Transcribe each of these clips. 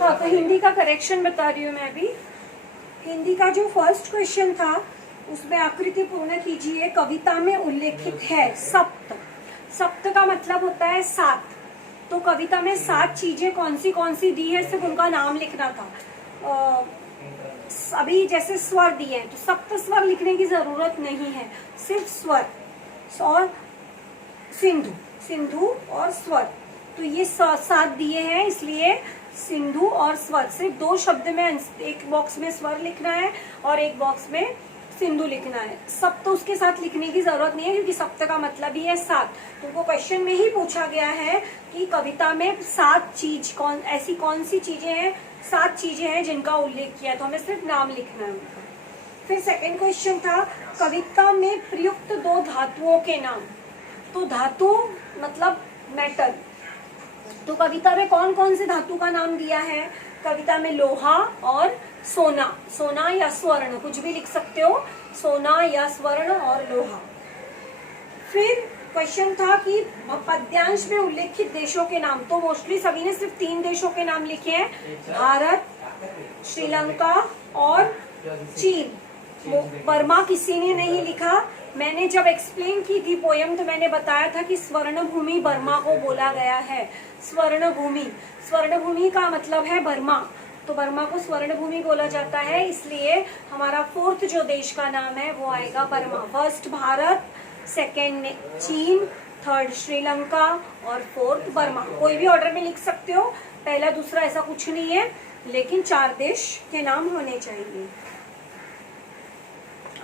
हाँ, तो हिंदी का करेक्शन बता रही हूँ मैं अभी। हिंदी का जो फर्स्ट क्वेश्चन था उसमें आकृति पूर्ण कीजिए। कविता में उल्लेखित है सप्त। सप्त का मतलब होता है सात। तो कविता में 7 चीजें कौन सी दी है, सिर्फ उनका नाम लिखना था। अभी जैसे स्वर दिए हैं तो सप्त स्वर लिखने की जरूरत नहीं है, सिर्फ स्वर और सिंधु, सिंधु और स्वर। तो ये 7 दिए हैं, इसलिए सिंधु और स्वर, सिर्फ 2 शब्द में, एक बॉक्स में स्वर लिखना है और एक बॉक्स में सिंधु लिखना है। सप्त तो उसके साथ लिखने की जरूरत नहीं है, क्योंकि सप्त का मतलब ही है 7। तुमको क्वेश्चन में ही पूछा गया है कि कविता में 7 चीज ऐसी कौन सी चीजें हैं, 7 चीजें हैं जिनका उल्लेख किया, तो हमें सिर्फ नाम लिखना है उनका। फिर सेकंड क्वेश्चन था कविता में प्रयुक्त 2 धातुओं के नाम। तो धातु मतलब मेटल। तो कविता में कौन कौन से धातु का नाम दिया है? कविता में लोहा और सोना, सोना या स्वर्ण, कुछ भी लिख सकते हो, सोना या स्वर्ण और लोहा। फिर क्वेश्चन था कि पद्यांश में उल्लेखित देशों के नाम। तो मोस्टली सभी ने सिर्फ 3 देशों के नाम लिखे हैं, भारत, श्रीलंका और चीन। बर्मा किसी ने नहीं लिखा। मैंने जब एक्सप्लेन की थी पोयम तो मैंने बताया था कि स्वर्ण भूमि बर्मा को बोला गया है। स्वर्ण भूमि, स्वर्ण भूमि का मतलब है बर्मा, तो बर्मा को स्वर्ण भूमि बोला जाता है। इसलिए हमारा 4th जो देश का नाम है वो आएगा बर्मा। फर्स्ट भारत, सेकेंड चीन, थर्ड श्रीलंका और 4th बर्मा। कोई भी ऑर्डर में लिख सकते हो, पहला दूसरा ऐसा कुछ नहीं है, लेकिन 4 देश के नाम होने चाहिए।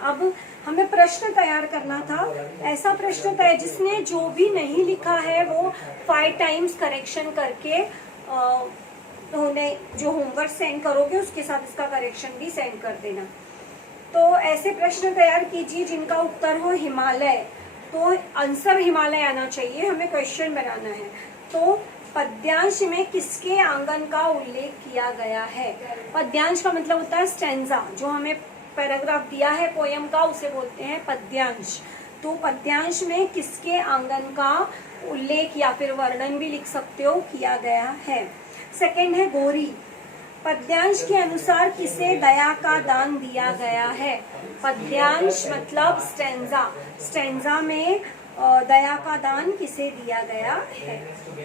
अब हमें प्रश्न तैयार करना था। ऐसा प्रश्न तैयार जिसने जो भी नहीं लिखा है वो 5 टाइम्स करेक्शन करके उन्हें जो होमवर्क सेंड करोगे उसके साथ इसका करेक्शन भी सेंड कर देना। तो ऐसे प्रश्न तैयार कीजिए जिनका उत्तर हो हिमालय। तो आंसर हिमालय आना चाहिए, हमें क्वेश्चन बनाना है। तो पद्यांश में किसके आंगन का उल्लेख किया गया है? पद्यांश का मतलब होता है स्टैंजा। जो हमें पैराग्राफ दिया है पोयम का उसे बोलते हैं पद्यांश। तो पद्यांश में किसके आंगन का उल्लेख या फिर वर्णन भी लिख सकते हो किया गया है। सेकंड है गोरी। पद्यांश के अनुसार किसे दया का दान दिया गया है? पद्यांश मतलब स्टैंजा, स्टैंजा में दया का दान किसे दिया गया है।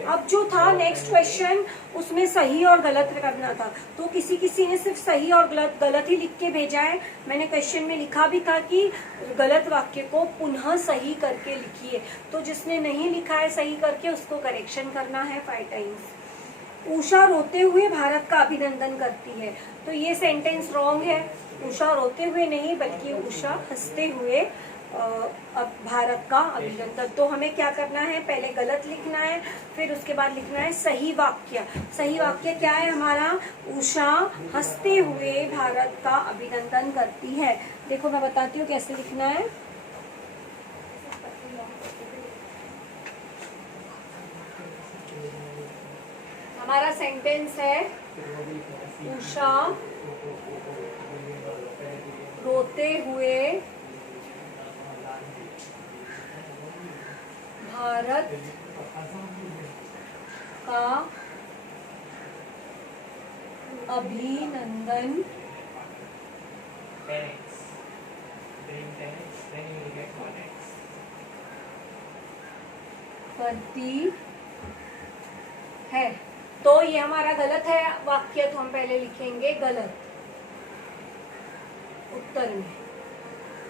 अब जो था नेक्स्ट क्वेश्चन उसमें सही और गलत करना था। तो किसी ने सिर्फ सही और गलत ही लिख के भेजा है। मैंने क्वेश्चन में लिखा भी था कि गलत वाक्य को पुनः सही करके लिखिए। तो जिसने नहीं लिखा है सही करके उसको करेक्शन करना है 5 टाइम्स। उषा रोते हुए भारत का अभिनंदन करती है। तो ये सेंटेंस रॉन्ग है। उषा रोते हुए नहीं बल्कि उषा हंसते हुए अब भारत का अभिनंदन। तो हमें क्या करना है, पहले गलत लिखना है, फिर उसके बाद लिखना है सही वाक्य। सही वाक्य क्या है हमारा? उषा हंसते हुए भारत का अभिनंदन करती है। देखो मैं बताती हूँ कैसे लिखना है। हमारा सेंटेंस है उषा रोते हुए भारत का अभिनंदन करती है। तो ये हमारा गलत है वाक्य, तो हम पहले लिखेंगे गलत उत्तर में,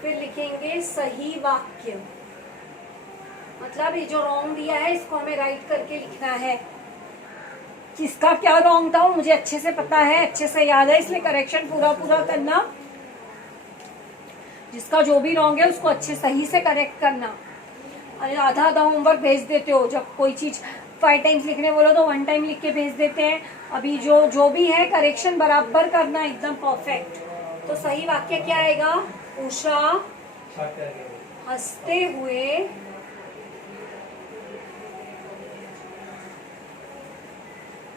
फिर लिखेंगे सही वाक्य। मतलब ये जो रॉन्ग दिया है इसको हमें राइट करके लिखना है। किसका क्या रॉन्ग था वो मुझे अच्छे से पता है, अच्छे से याद है, इसलिए करेक्शन पूरा करना। जिसका जो भी रॉन्ग है उसको अच्छे सही से करेक्ट करना। आधा होमवर्क भेज देते हो, जब कोई चीज 5 टाइम्स लिखने बोलो तो 1 टाइम लिख के भेज देते हैं। अभी जो भी है करेक्शन बराबर करना, एकदम परफेक्ट। तो सही वाक्य क्या आएगा? उषा हंसते हुए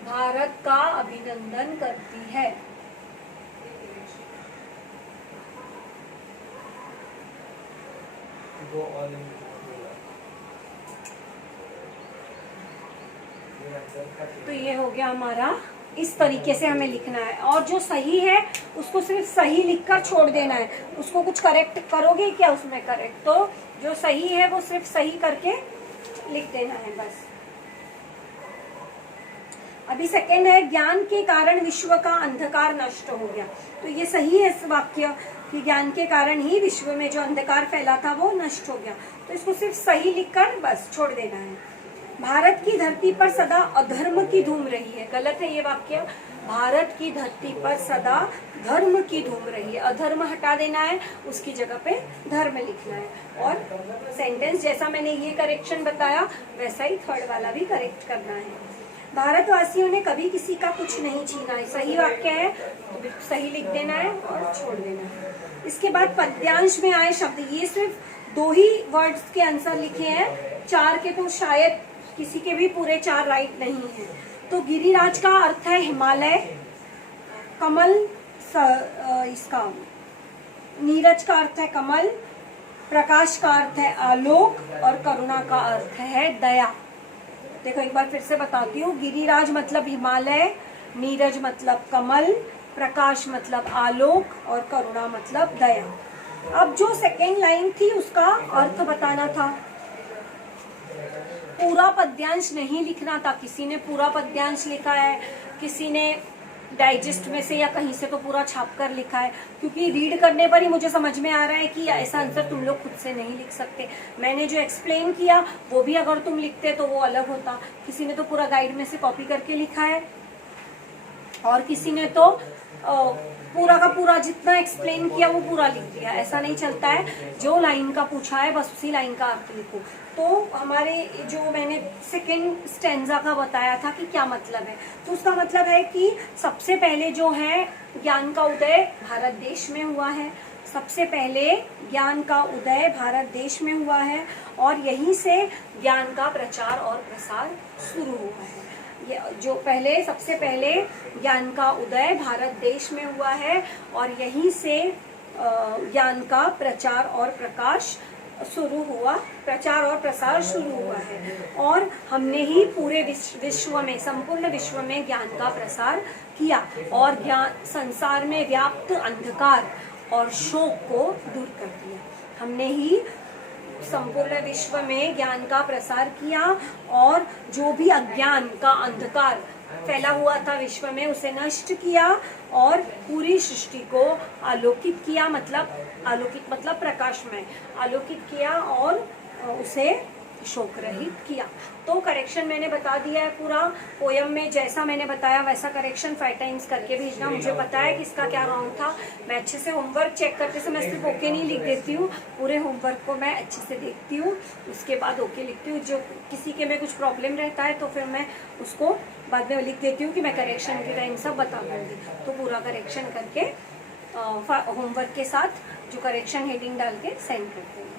भारत का अभिनंदन करती है। तो ये हो गया हमारा, इस तरीके से हमें लिखना है। और जो सही है उसको सिर्फ सही लिखकर छोड़ देना है, उसको कुछ करेक्ट करोगे क्या उसमें करेक्ट, तो जो सही है वो सिर्फ सही करके लिख देना है बस। अभी सेकंड है, ज्ञान के कारण विश्व का अंधकार नष्ट हो गया। तो ये सही है इस वाक्य कि ज्ञान के कारण ही विश्व में जो अंधकार फैला था वो नष्ट हो गया, तो इसको सिर्फ सही लिखकर बस छोड़ देना है। भारत की धरती पर सदा अधर्म की धूम रही है, गलत है ये वाक्य। भारत की धरती पर सदा धर्म की धूम रही है, अधर्म हटा देना है, उसकी जगह पे धर्म लिखना है। और सेंटेंस जैसा मैंने ये करेक्शन बताया वैसा ही थर्ड वाला भी करेक्ट करना है। भारतवासियों ने कभी किसी का कुछ नहीं छीना है, सही वाक्य है तो सही लिख देना है और छोड़ देना है। इसके बाद पद्यांश में आए शब्द, ये सिर्फ 2 ही वर्ड्स के आंसर लिखे हैं, 4 के तो शायद किसी के भी पूरे 4 राइट नहीं है। तो गिरिराज का अर्थ है हिमालय, कमल इसका नीरज का अर्थ है कमल, प्रकाश का अर्थ है आलोक और करुणा का अर्थ है दया। देखो एक बार फिर से बताती हूँ, गिरिराज मतलब हिमालय, नीरज मतलब कमल, प्रकाश मतलब आलोक और करुणा मतलब दया। अब जो सेकेंड लाइन थी उसका अर्थ बताना था, पूरा पद्यांश नहीं लिखना था। किसी ने पूरा पद्यांश लिखा है, किसी ने डाइजेस्ट में से या कहीं से तो पूरा छाप कर लिखा है, क्योंकि रीड करने पर ही मुझे समझ में आ रहा है कि ऐसा आंसर तुम लोग खुद से नहीं लिख सकते। मैंने जो एक्सप्लेन किया वो भी अगर तुम लिखते तो वो अलग होता। किसी ने तो पूरा गाइड में से कॉपी करके लिखा है और किसी ने तो पूरा का पूरा जितना एक्सप्लेन किया वो पूरा लिख दिया। ऐसा नहीं चलता है, जो लाइन का पूछा है बस उसी लाइन का अर्थ लिखो। तो हमारे जो मैंने सेकेंड स्टेंजा का बताया था कि क्या मतलब है, तो उसका मतलब है कि सबसे पहले जो है ज्ञान का उदय भारत देश में हुआ है, सबसे पहले ज्ञान का उदय भारत देश में हुआ है और यहीं से ज्ञान का प्रचार और प्रसार शुरू हुआ है। ये जो पहले सबसे पहले ज्ञान का उदय भारत देश में हुआ है और यहीं से ज्ञान का प्रचार और प्रकाश शुरू हुआ, प्रचार और प्रसार शुरू हुआ है। और हमने ही पूरे विश्व में, संपूर्ण विश्व में ज्ञान का प्रसार किया और ज्ञान संसार में व्याप्त अंधकार और शोक को दूर कर दिया। हमने ही संपूर्ण विश्व में ज्ञान का प्रसार किया और जो भी अज्ञान का अंधकार फैला हुआ था विश्व में उसे नष्ट किया और पूरी सृष्टि को आलोकित किया, मतलब आलोकित मतलब प्रकाशमय, आलोकित किया और उसे शोक रहित किया। तो करेक्शन मैंने बता दिया है पूरा पोयम में, जैसा मैंने बताया वैसा करेक्शन 5 टाइम्स करके भेजना। मुझे पता है कि इसका क्या रॉन्ग था, मैं अच्छे से होमवर्क चेक करते समय सिर्फ ओके नहीं लिख देती हूँ, पूरे होमवर्क को मैं अच्छे से देखती हूँ, उसके बाद ओके लिखती हूँ। जो किसी के में कुछ प्रॉब्लम रहता है तो फिर मैं उसको बाद में लिख देती हूँ कि मैं करेक्शन के टाइम सब बता दूँगी। तो पूरा करेक्शन करके होमवर्क के साथ जो करेक्शन हेडिंग डाल के सेंड करते हैं।